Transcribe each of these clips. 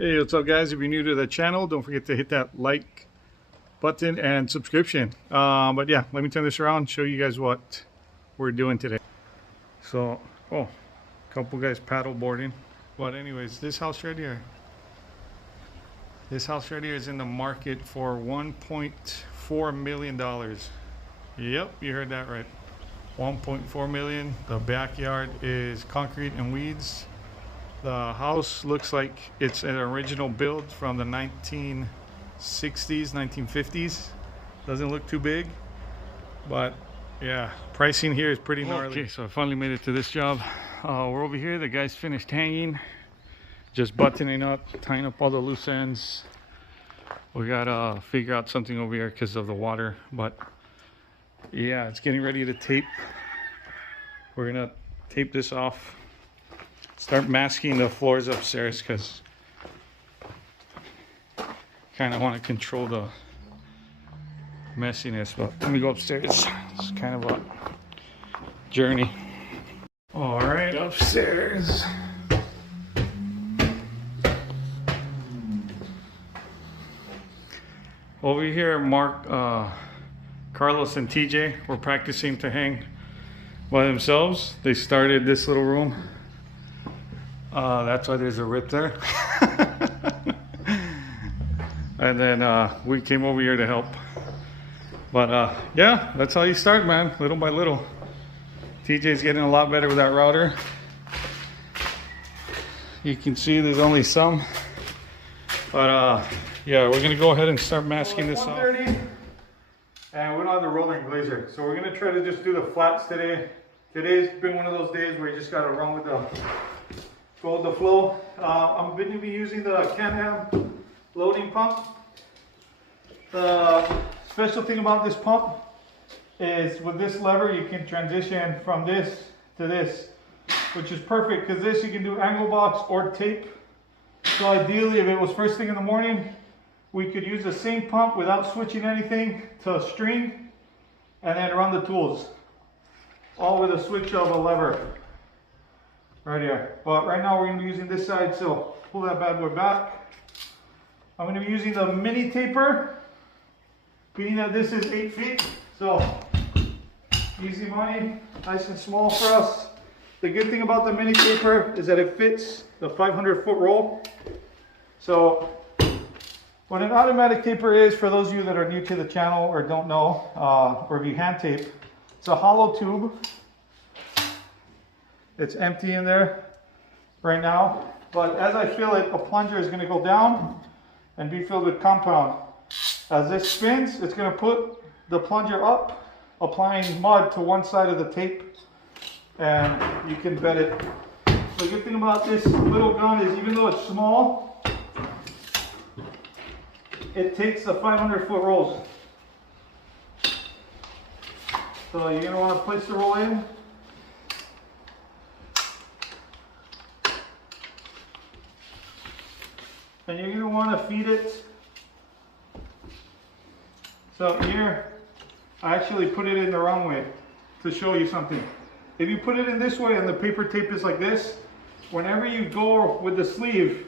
Hey, what's up guys? If you're new to the channel, don't forget to hit that like button and subscription. But yeah, let me turn this around and show you guys what we're doing today. So, a couple guys paddle boarding. But anyways, this house right here. This house right here is in the market for $1.4 million. Yep, you heard that right. 1.4 million. The backyard is concrete and weeds. The house looks like it's an original build from the 1960s, 1950s. Doesn't look too big, but yeah, pricing here is pretty gnarly. Okay, so I finally made it to this job. We're over here. The guys finished hanging, just buttoning up, tying up all the loose ends. We gotta figure out something over here because of the water, but yeah, it's getting ready to tape. We're gonna tape this off, start masking the floors upstairs because kind of want to control the messiness. But let me go upstairs. It's kind of a journey. All right, upstairs. Over here, Mark, Carlos and TJ were practicing to hang by themselves. They started this little room. That's why there's a rip there. And then we came over here to help. But yeah, that's how you start, man, little by little. TJ's getting a lot better with that router. You can see there's only some. But yeah, we're gonna go ahead and start masking this off. And we don't have the rolling glazer, so we're gonna try to just do the flats today. Today's been one of those days where you just gotta run with the flow. I'm going to be using the Can-Am loading pump. The special thing about this pump is with this lever you can transition from this to this, which is perfect because this you can do angle box or tape. So ideally, if it was first thing in the morning, we could use the same pump without switching anything to string and then run the tools, all with a switch of a lever right here. But right now we're going to be using this side, so pull that bad boy back. I'm going to be using the mini taper, being that this is 8 feet, so easy money, nice and small for us. The good thing about the mini taper is that it fits the 500-foot roll. So what an automatic taper is, for those of you that are new to the channel or don't know, or if you hand tape, it's a hollow tube. It's empty in there right now, but as I fill it, a plunger is going to go down and be filled with compound. As this spins, it's going to put the plunger up, applying mud to one side of the tape, and you can bed it. The good thing about this little gun is, even though it's small, it takes the 500-foot rolls. So you're going to want to place the roll in. And you're going to want to feed it. So here, I actually put it in the wrong way to show you something. If you put it in this way and the paper tape is like this, whenever you go with the sleeve,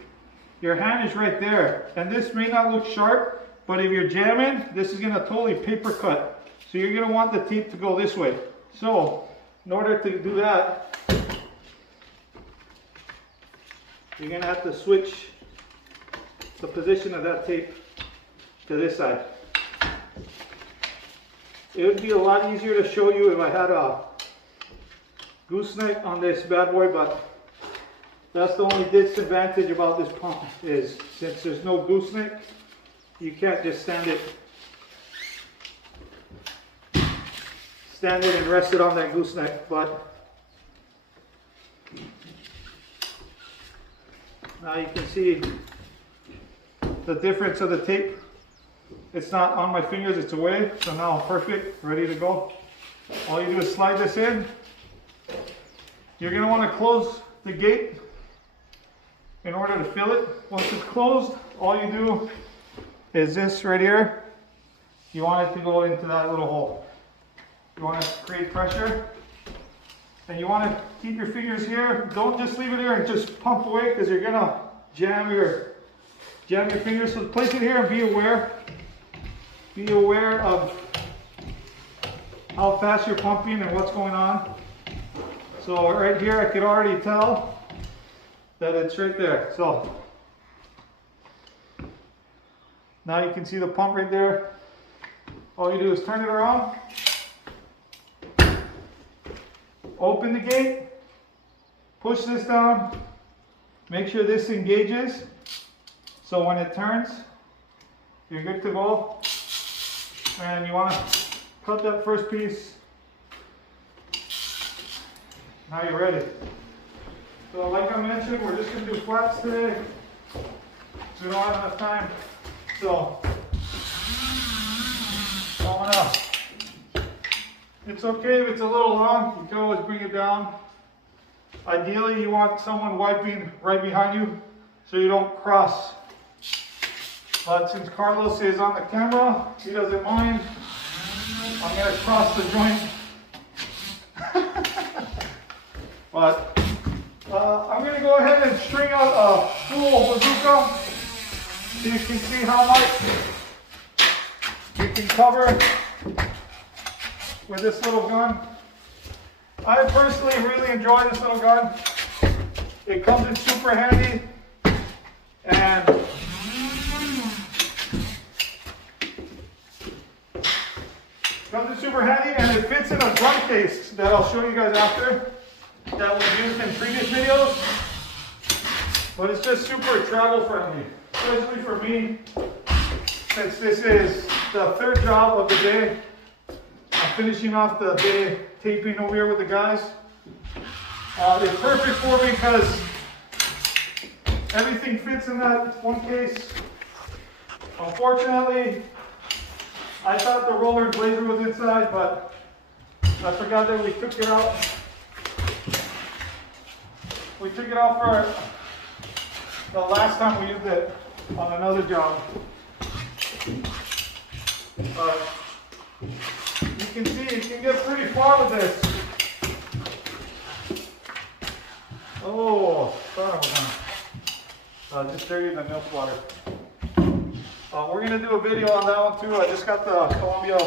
your hand is right there. And this may not look sharp, but if you're jamming, this is going to totally paper cut. So you're going to want the tape to go this way. So in order to do that, you're going to have to switch the position of that tape to this side. It would be a lot easier to show you if I had a gooseneck on this bad boy, but that's the only disadvantage about this pump, is since there's no gooseneck, you can't just stand it and rest it on that gooseneck. But now you can see the difference of the tape. It's not on my fingers, it's away. So now perfect, ready to go. All you do is slide this in. You're going to want to close the gate in order to fill it. Once it's closed, all you do is this right here. You want it to go into that little hole. You want to create pressure. And you want to keep your fingers here. Don't just leave it here and just pump away, because you're going to jam your jam your fingers. So place it here and be aware. Be aware of how fast you're pumping and what's going on. So right here I could already tell that it's right there. So now you can see the pump right there. All you do is turn it around, open the gate, push this down, make sure this engages. So when it turns, you're good to go. And you want to cut that first piece. Now you're ready. So like I mentioned, we're just going to do flats today. We don't have enough time. So, it's okay if it's a little long. You can always bring it down. Ideally, you want someone wiping right behind you so you don't cross. But since Carlos is on the camera, he doesn't mind. I'm going to cross the joint. But I'm going to go ahead and string out a full bazooka so you can see how much you can cover with this little gun. I personally really enjoy this little gun. It comes in super handy, and it fits in a drum case that I'll show you guys after, that was used in previous videos. But it's just super travel friendly, especially for me, since this is the third job of the day. I'm finishing off the day taping over here with the guys. It's perfect for me because everything fits in that one case. Unfortunately, I thought the roller and blazer was inside, but I forgot that we took it out. We took it out for the last time we used it on another job. But you can see you can get pretty far with this. Oh, sorry, just dirtied the milk water. We're going to do a video on that one too. I just got the Columbia,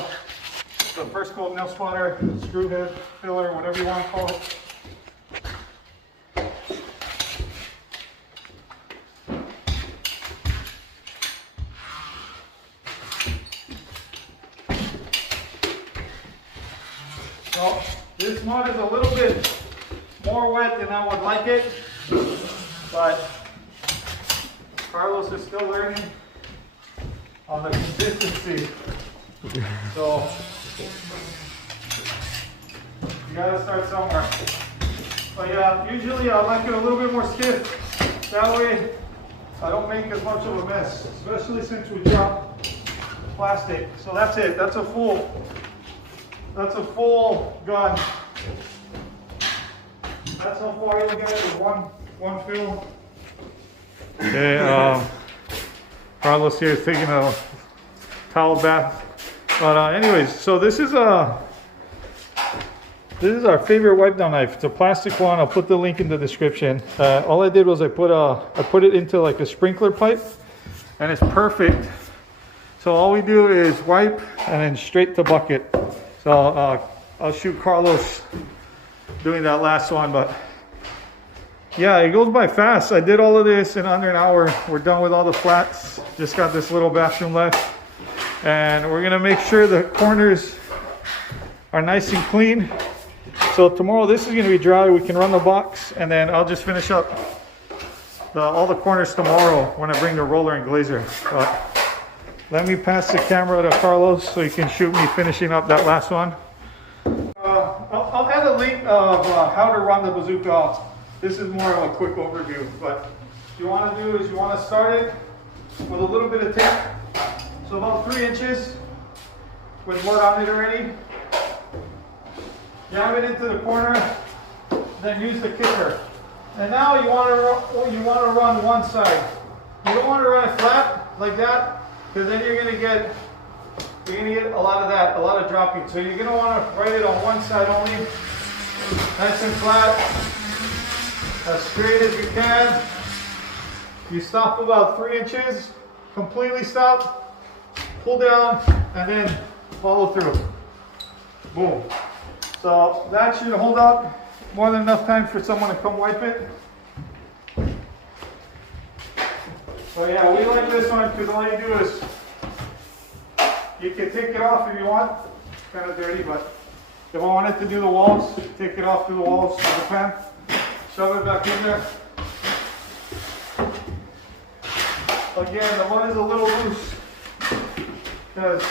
the first coat nail spotter, screw head, filler, whatever you want to call it. So this mud is a little bit more wet than I would like it, but Carlos is still learning on the consistency. So you gotta start somewhere. But yeah, usually I like it a little bit more stiff. That way I don't make as much of a mess, especially since we dropped plastic. So that's it. That's a full gun. That's how far you can get with one fill. Okay, Carlos here is taking a towel bath. But anyways, so this is our favorite wipe down knife. It's a plastic one. I'll put the link in the description. All I did was I put it into like a sprinkler pipe, and it's perfect. So all we do is wipe and then straight to bucket. So I'll shoot Carlos doing that last one, but yeah, it goes by fast. I did all of this in under an hour. We're done with all the flats. Just got this little bathroom left, and we're gonna make sure the corners are nice and clean. So tomorrow this is gonna be dry. We can run the box, and then I'll just finish up all the corners tomorrow when I bring the roller and glazer. But let me pass the camera to Carlos so he can shoot me finishing up that last one. I'll add a link of how to run the bazooka. This is more of a quick overview, but what you want to do is you want to start it with a little bit of tape. So about 3 inches with mud on it already. Jam it into the corner, then use the kicker. And now you want to run one side. You don't want to run it flat like that, because then you're gonna get a lot of that, a lot of dropping. So you're gonna want to write it on one side only, nice and flat, as straight as you can. You stop about 3 inches, completely stop, pull down, and then follow through. Boom. So that should hold up more than enough time for someone to come wipe it. So yeah, we like this one because all you do is, you can take it off if you want. It's kind of dirty, but if I wanted to do the walls, take it off through the walls of the pan, shove it back in there. Again, the mud is a little loose because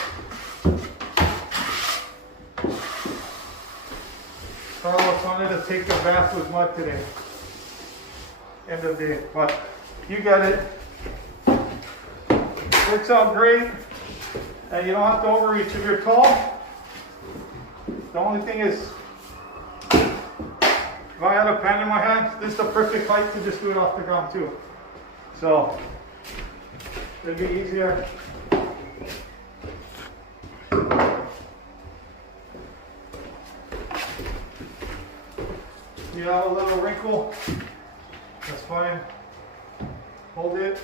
Carlos wanted to take a bath with mud today. End of the day, but you got it. Works out great, and you don't have to overreach. If you're tall, the only thing is, if I had a pan in my hand, this is the perfect height to just do it off the ground too. So it'd be easier. You have a little wrinkle, that's fine. Hold it.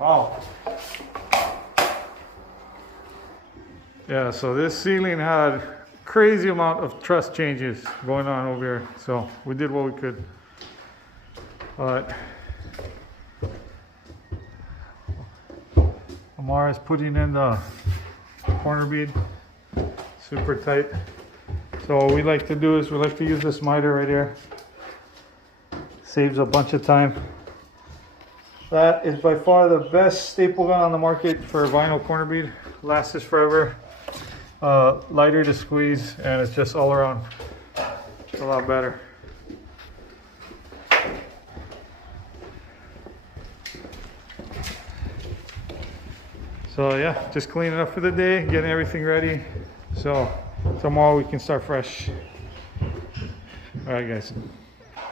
Wow. Yeah, so this ceiling had crazy amount of truss changes going on over here. So we did what we could. But Amar is putting in the corner bead, super tight. So what we like to do is we like to use this miter right here. Saves a bunch of time. That is by far the best staple gun on the market for vinyl corner bead. Lasts forever. Lighter to squeeze, and it's just all around a lot better. So yeah, just cleaning up for the day, getting everything ready. So tomorrow we can start fresh. All right, guys.